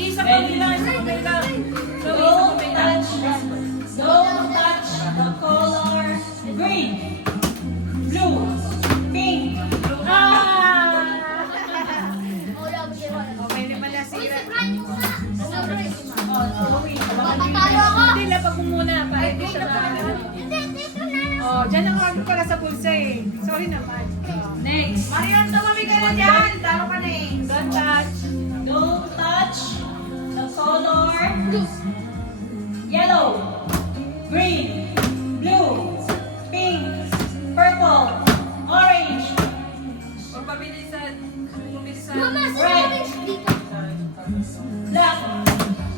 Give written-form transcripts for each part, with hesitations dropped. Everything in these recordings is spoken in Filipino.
Isa kamay lang, isa kamay lang. So, isa Don't kamay lang. touch the color green, blue, pink. Okay, lima na sira. Papatalo ako. Hindi, lapag mo muna. Para hindi siya na. Oh, dyan ang order pala sa bulsa eh. Sorry naman. Oh, next. Marian, tumami ka na dyan. Talo ka na eh. Don't touch. Don't touch the color yellow, green, blue, pink, purple, orange, Pagpabilisan. Pumilisan. Mama, sa Red. orange dito. black,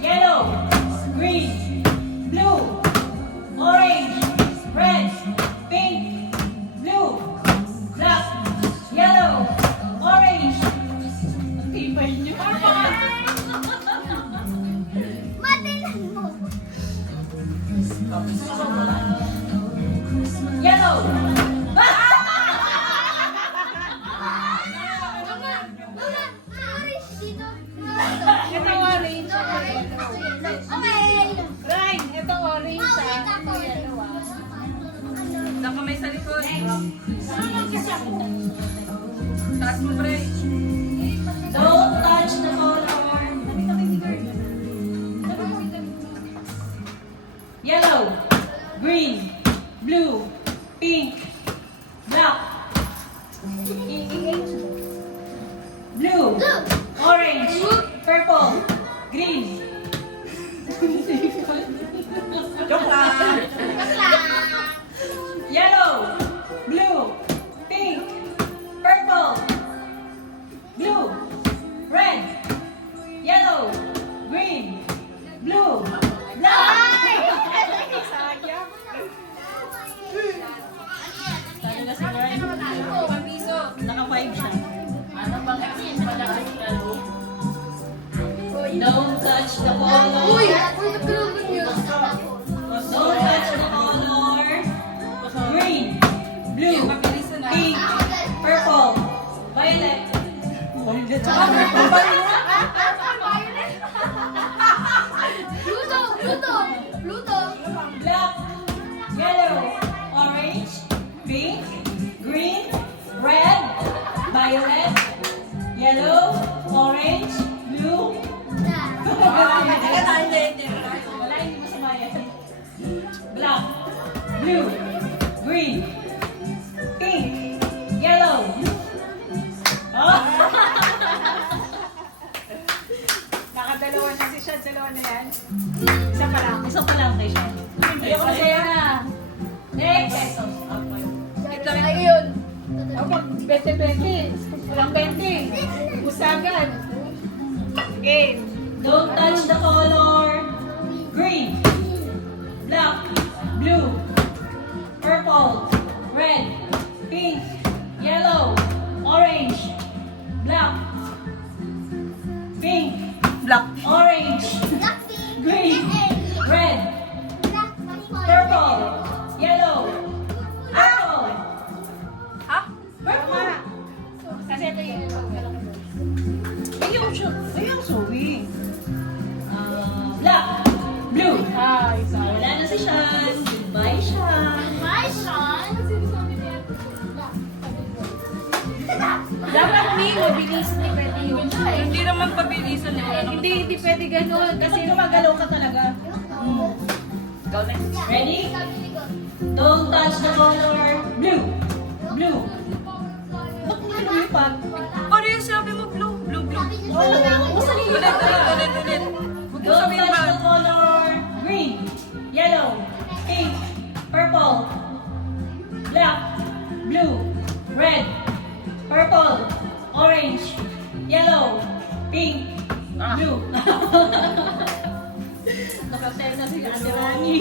yellow, green, blue, orange, red, pink, blue, black, yellow, orange. Ang tibay niyo. Matilan mo. Yellow. Mama, sa orange dito. Ito orange. Okay. Ryan, ito orange Okay, ah. tapos. Nakamay sa likod. Taas mo, pre. Don't touch the color yellow, green, blue, pink, black, blue, orange, purple, green. Joke lang. Yellow, blue, pink, purple, blue, red, yellow, green, blue, black. Sayang. Talo na si Ryan. Pampiso. Naka-5 siya. Don't touch the color. Uy, nagkaroon yun. Don't touch the color green, blue, Pabilisan na. pink, purple, violet. Violet. Pluto, Pluto, Pluto. Black, yellow, orange, pink, green, red, violet, yellow, orange, blue. Wala, hindi mo samayan. Black, blue, green, pink, yellow. Oh. Nakadalawa na si Sean. Dalawa na yan. Isa pa lang. Isa pa lang kay Sean. Hindi ako masaya na. Next. Ito rin. Ayun. Ako pag 20-20. Walang 20. Usagan. Game. Don't touch the color green, black, blue, purple, red, pink, yellow, orange, black, pink, orange, green, red, purple, yellow, apple. Ha? Purple. Kasi ito yung Ayaw, sorry. Black, blue. Ah, isa. Wala na si Sean. Goodbye, Sean. My son. Dapat may mabilis ni pwede yun. Hindi naman pabilisan eh. Wala naman. Hindi pwede ganun. Kasi gumagalaw ka talaga. Go next. Ready? Don't touch the color blue. Blue. Ba't mo lumipad? Parehas sabi mo blue. Blue, blue. Basta Ulit, ulit, ulit, ulit. Huwag mo Don't sabihin touch ba? the color green, yellow, pink, purple, black, blue, red, purple, orange, yellow, pink, blue. Nakatay na si Ate Rani.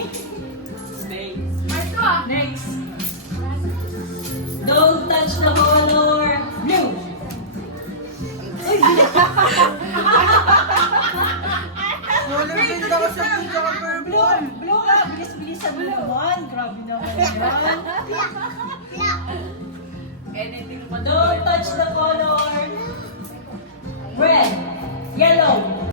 Next. Don't touch the color blue. Wala rin daw sa purple. Blue ka, bilis-bilis sa blue. Grabe naman yan. Anything pa Don't touch the color red, yellow,